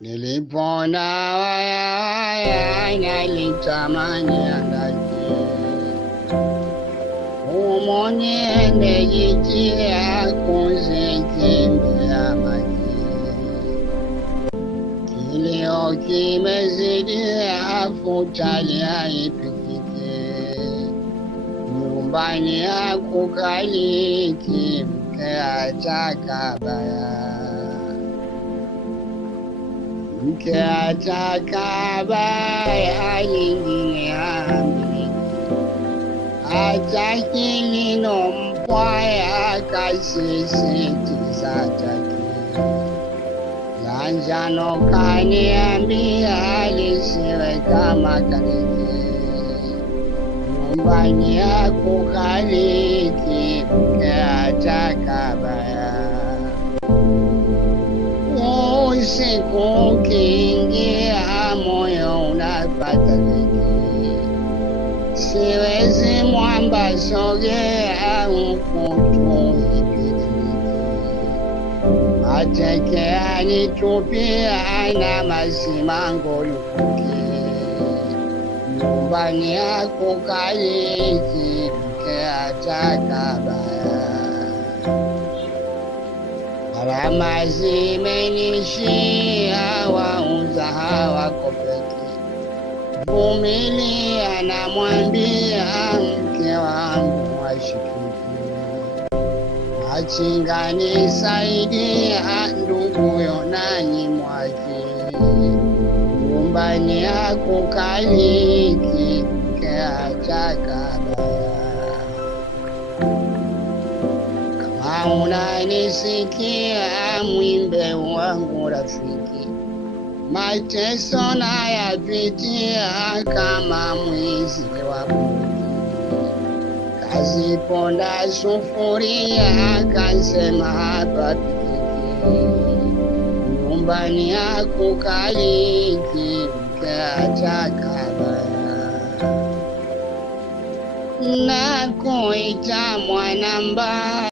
Nilipona waya nalitamani angaje umoniende jitia kuzikimbia maji. Kilio kimezidia futalia ipikike nyumbani ya kukaliki mke atakabaya. Mke atakabaya nyingine amini atakilino mpwaya kasisitiza taki lanjano kaniambia lisiwe kama kanike nyumbani ya kukaliki mke atakabaya. Usiku ukiingia moyo unapata dhiki, siwezi mwamba sogea ukutu ipitiki, mateke yanitupia na masimango lukuki, nyumbani ya kukaliki mke atakabaya. Gharama zimenishia wauza hawako peke, vumilia namwambia mke wangu washikiki, machinga nisaidia nduguyo nanyi mwake, nyumbani ya kukaliki mke atakabaya. Unanisikia mwimbe wangu rafiki, mateso nayapitia kama mwizi wa bunduki. Kazi ponda sufuria kansema hapa pikiki, nyumbani ya kukaliki mke atakabaya. Nakuita mwana mbaya